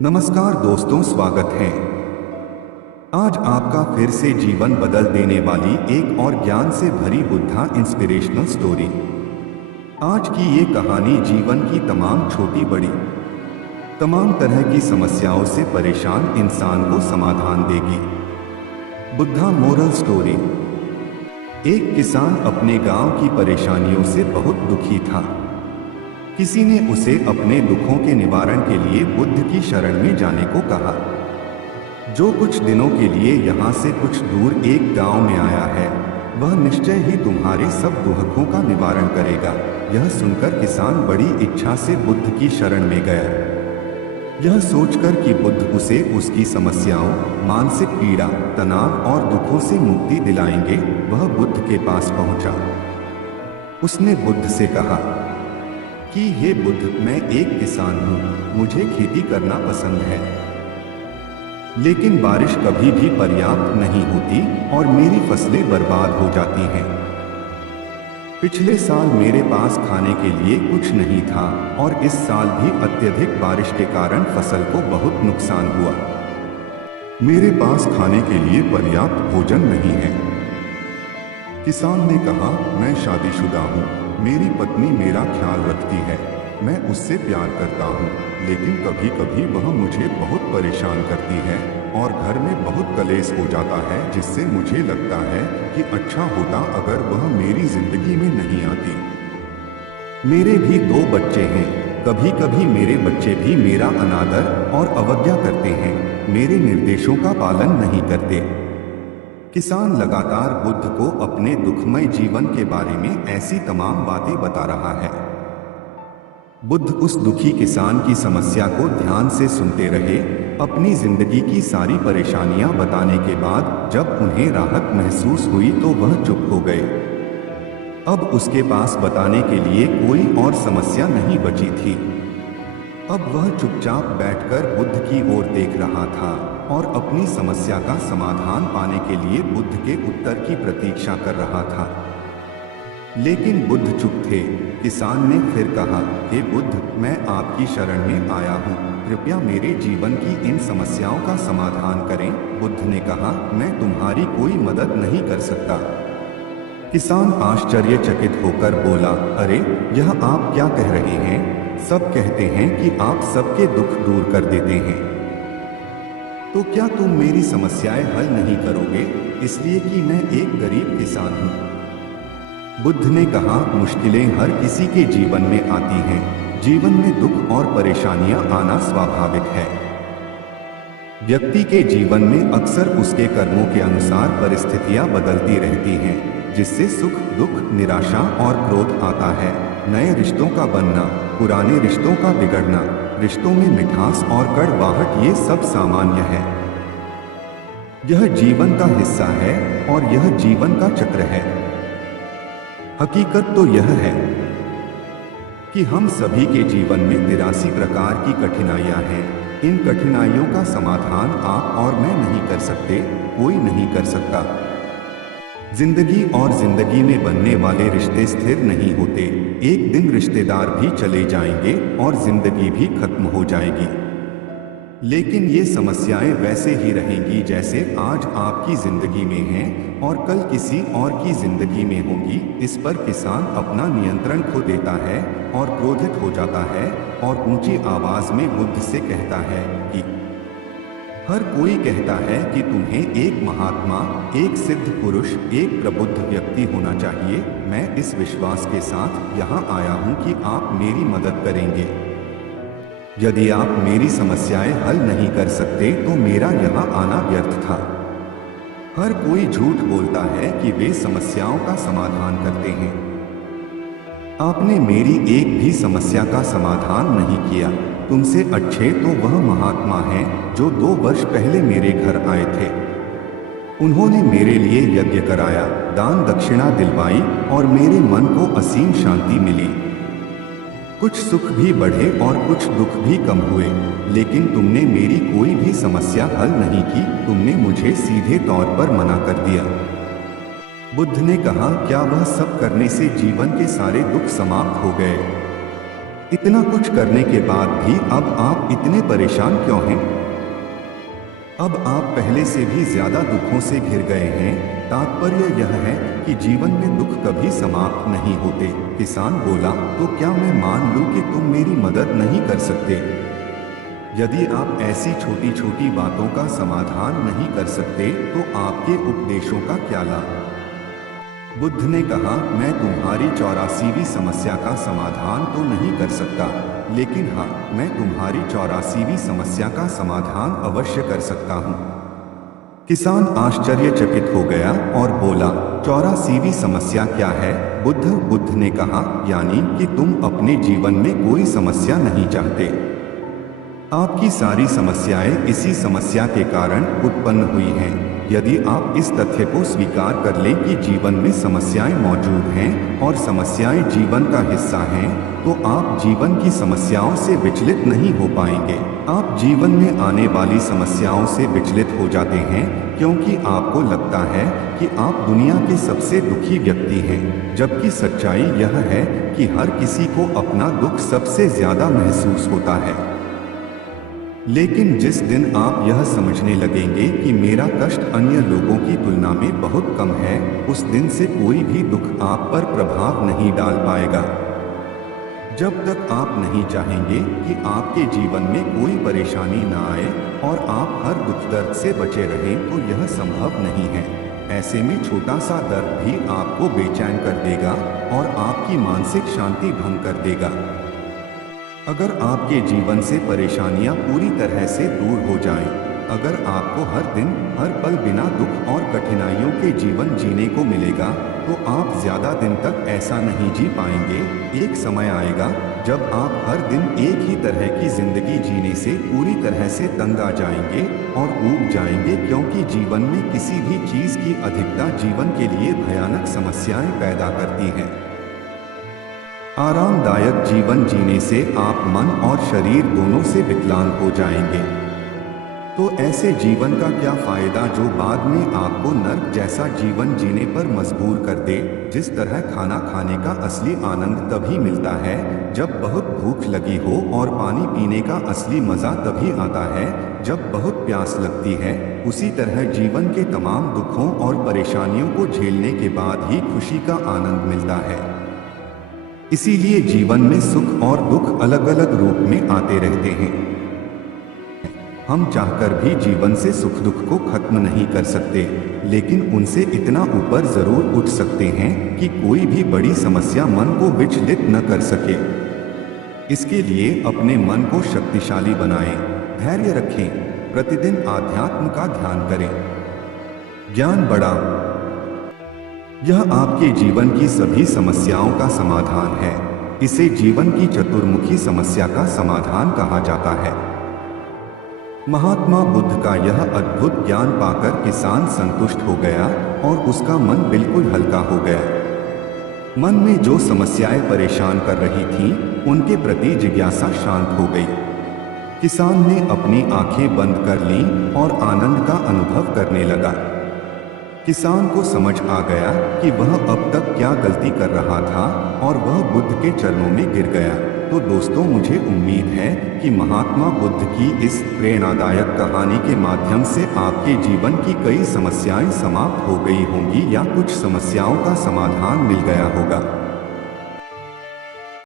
नमस्कार दोस्तों, स्वागत है। आज आपका फिर से जीवन बदल देने वाली एक और ज्ञान से भरी बुद्धा इंस्पिरेशनल स्टोरी। आज की ये कहानी जीवन की तमाम छोटी बड़ी तमाम तरह की समस्याओं से परेशान इंसान को समाधान देगी। Buddha moral story. एक किसान अपने गांव की परेशानियों से बहुत दुखी था। किसी ने उसे अपने दुखों के निवारण के लिए बुद्ध की शरण में जाने को कहा, जो कुछ दिनों के लिए यहाँ से कुछ दूर एक गांव में आया है, वह निश्चय ही तुम्हारे सब दुखों का निवारण करेगा। यह सुनकर किसान बड़ी इच्छा से बुद्ध की शरण में गया, यह सोचकर कि बुद्ध उसे उसकी समस्याओं, मानसिक पीड़ा, तनाव और दुखों से मुक्ति दिलाएंगे। वह बुद्ध के पास पहुंचा। उसने बुद्ध से कहा कि हे बुद्ध, मैं एक किसान हूँ, मुझे खेती करना पसंद है, लेकिन बारिश कभी भी पर्याप्त नहीं होती और मेरी फसलें बर्बाद हो जाती हैं। पिछले साल मेरे पास खाने के लिए कुछ नहीं था और इस साल भी अत्यधिक बारिश के कारण फसल को बहुत नुकसान हुआ। मेरे पास खाने के लिए पर्याप्त भोजन नहीं है। किसान ने कहा, मैं शादीशुदा हूँ, मेरी पत्नी मेरा ख्याल रखती है, मैं उससे प्यार करता हूँ, लेकिन कभी कभी वह मुझे बहुत परेशान करती है और घर में बहुत कलेश हो जाता है, जिससे मुझे लगता है कि अच्छा होता अगर वह मेरी जिंदगी में नहीं आती। मेरे भी 2 बच्चे हैं, कभी कभी मेरे बच्चे भी मेरा अनादर और अवज्ञा करते हैं, मेरे निर्देशों का पालन नहीं करते। किसान लगातार बुद्ध को अपने दुखमय जीवन के बारे में ऐसी तमाम बातें बता रहा है। बुद्ध उस दुखी किसान की समस्या को ध्यान से सुनते रहे। अपनी जिंदगी की सारी परेशानियां बताने के बाद जब उन्हें राहत महसूस हुई तो वह चुप हो गए। अब उसके पास बताने के लिए कोई और समस्या नहीं बची थी। अब वह चुपचाप बैठकर बुद्ध की ओर देख रहा था और अपनी समस्या का समाधान पाने के लिए बुद्ध के उत्तर की प्रतीक्षा कर रहा था। लेकिन बुद्ध चुप थे। किसान ने फिर कहा, हे बुद्ध, मैं आपकी शरण में आया हूँ, कृपया मेरे जीवन की इन समस्याओं का समाधान करें। बुद्ध ने कहा, मैं तुम्हारी कोई मदद नहीं कर सकता। किसान आश्चर्यचकित होकर बोला, अरे, यह आप क्या कह रहे हैं? सब कहते हैं कि आप सबके दुख दूर कर देते हैं, तो क्या तुम मेरी समस्याएं हल नहीं करोगे, इसलिए कि मैं एक गरीब किसान हूँ? बुद्ध ने कहा, मुश्किलें हर किसी के जीवन में आती हैं। जीवन में दुख और परेशानियां आना स्वाभाविक है। व्यक्ति के जीवन में अक्सर उसके कर्मों के अनुसार परिस्थितियां बदलती रहती हैं, जिससे सुख, दुख, निराशा और क्रोध आता है। नए रिश्तों का बनना, पुराने रिश्तों का बिगड़ना, रिश्तों में मिठास और कड़वाहट, ये सब सामान्य है। यह जीवन का हिस्सा है और यह जीवन का चक्र है। हकीकत तो यह है कि हम सभी के जीवन में 83 प्रकार की कठिनाइयां हैं। इन कठिनाइयों का समाधान आप और मैं नहीं कर सकते, कोई नहीं कर सकता। जिंदगी और जिंदगी में बनने वाले रिश्ते स्थिर नहीं होते। एक दिन रिश्तेदार भी चले जाएंगे और जिंदगी भी खत्म हो जाएगी, लेकिन ये समस्याएं वैसे ही रहेंगी जैसे आज आपकी जिंदगी में हैं और कल किसी और की जिंदगी में होंगी। इस पर किसान अपना नियंत्रण खो देता है और क्रोधित हो जाता है और ऊंची आवाज में बुद्ध से कहता है कि हर कोई कहता है कि तुम्हें एक महात्मा, एक सिद्ध पुरुष, एक प्रबुद्ध व्यक्ति होना चाहिए। मैं इस विश्वास के साथ यहाँ आया हूँ कि आप मेरी मदद करेंगे। यदि आप मेरी समस्याएं हल नहीं कर सकते तो मेरा यहाँ आना व्यर्थ था। हर कोई झूठ बोलता है कि वे समस्याओं का समाधान करते हैं। आपने मेरी एक भी समस्या का समाधान नहीं किया। तुमसे अच्छे तो वह महात्मा हैं जो 2 वर्ष पहले मेरे घर आए थे। उन्होंने मेरे लिए यज्ञ कराया, दान दक्षिणा दिलवाई और मेरे मन को असीम शांति मिली। कुछ सुख भी बढ़े और कुछ दुख भी कम हुए, लेकिन तुमने मेरी कोई भी समस्या हल नहीं की। तुमने मुझे सीधे तौर पर मना कर दिया। बुद्ध ने कहा, क्या वह सब करने से जीवन के सारे दुख समाप्त हो गए? इतना कुछ करने के बाद भी अब आप इतने परेशान क्यों हैं? अब आप पहले से भी ज्यादा दुखों से घिर गए हैं। तात्पर्य यह है कि जीवन में दुख कभी समाप्त नहीं होते। किसान बोला, तो क्या मैं मान लूं कि तुम मेरी मदद नहीं कर सकते? यदि आप ऐसी छोटी छोटी बातों का समाधान नहीं कर सकते तो आपके उपदेशों का क्या लाभ? बुद्ध ने कहा, मैं तुम्हारी 84वीं समस्या का समाधान तो नहीं कर सकता, लेकिन हाँ, मैं तुम्हारी 84वीं समस्या का समाधान अवश्य कर सकता हूँ। किसान आश्चर्यचकित हो गया और बोला, 84वीं समस्या क्या है? बुद्ध ने कहा, यानी कि तुम अपने जीवन में कोई समस्या नहीं चाहते। आपकी सारी समस्याएं इसी समस्या के कारण उत्पन्न हुई हैं। यदि आप इस तथ्य को स्वीकार कर लें कि जीवन में समस्याएं मौजूद हैं और समस्याएं जीवन का हिस्सा हैं, तो आप जीवन की समस्याओं से विचलित नहीं हो पाएंगे। आप जीवन में आने वाली समस्याओं से विचलित हो जाते हैं क्योंकि आपको लगता है कि आप दुनिया के सबसे दुखी व्यक्ति हैं, जबकि सच्चाई यह है कि हर किसी को अपना दुख सबसे ज्यादा महसूस होता है। लेकिन जिस दिन आप यह समझने लगेंगे कि मेरा कष्ट अन्य लोगों की तुलना में बहुत कम है, उस दिन से कोई भी दुख आप पर प्रभाव नहीं डाल पाएगा। जब तक आप नहीं चाहेंगे कि आपके जीवन में कोई परेशानी न आए और आप हर दुख दर्द से बचे रहें, तो यह संभव नहीं है। ऐसे में छोटा सा दर्द भी आपको बेचैन कर देगा और आपकी मानसिक शांति भंग कर देगा। अगर आपके जीवन से परेशानियां पूरी तरह से दूर हो जाएं, अगर आपको हर दिन हर पल बिना दुख और कठिनाइयों के जीवन जीने को मिलेगा, तो आप ज्यादा दिन तक ऐसा नहीं जी पाएंगे। एक समय आएगा जब आप हर दिन एक ही तरह की जिंदगी जीने से पूरी तरह से तंग आ जाएंगे और ऊब जाएंगे, क्योंकि जीवन में किसी भी चीज की अधिकता जीवन के लिए भयानक समस्याएं पैदा करती है। आरामदायक जीवन जीने से आप मन और शरीर दोनों से विकलांग हो जाएंगे। तो ऐसे जीवन का क्या फायदा जो बाद में आपको नर्क जैसा जीवन जीने पर मजबूर कर दे। जिस तरह खाना खाने का असली आनंद तभी मिलता है जब बहुत भूख लगी हो, और पानी पीने का असली मजा तभी आता है जब बहुत प्यास लगती है, उसी तरह जीवन के तमाम दुखों और परेशानियों को झेलने के बाद ही खुशी का आनंद मिलता है। इसीलिए जीवन में सुख और दुख अलग अलग रूप में आते रहते हैं। हम चाहकर भी जीवन से सुख दुख को खत्म नहीं कर सकते, लेकिन उनसे इतना ऊपर जरूर उठ सकते हैं कि कोई भी बड़ी समस्या मन को विचलित न कर सके। इसके लिए अपने मन को शक्तिशाली बनाएं, धैर्य रखें, प्रतिदिन आध्यात्म का ध्यान करें, ज्ञान बढ़ाओ। यह आपके जीवन की सभी समस्याओं का समाधान है। इसे जीवन की चतुर्मुखी समस्या का समाधान कहा जाता है। महात्मा बुद्ध का यह अद्भुत ज्ञान पाकर किसान संतुष्ट हो गया और उसका मन बिल्कुल हल्का हो गया। मन में जो समस्याएं परेशान कर रही थीं, उनके प्रति जिज्ञासा शांत हो गई। किसान ने अपनी आंखें बंद कर लीं और आनंद का अनुभव करने लगा। किसान को समझ आ गया कि वह अब तक क्या गलती कर रहा था और वह बुद्ध के चरणों में गिर गया। तो दोस्तों, मुझे उम्मीद है कि महात्मा बुद्ध की इस प्रेरणादायक कहानी के माध्यम से आपके जीवन की कई समस्याएं समाप्त हो गई होंगी या कुछ समस्याओं का समाधान मिल गया होगा।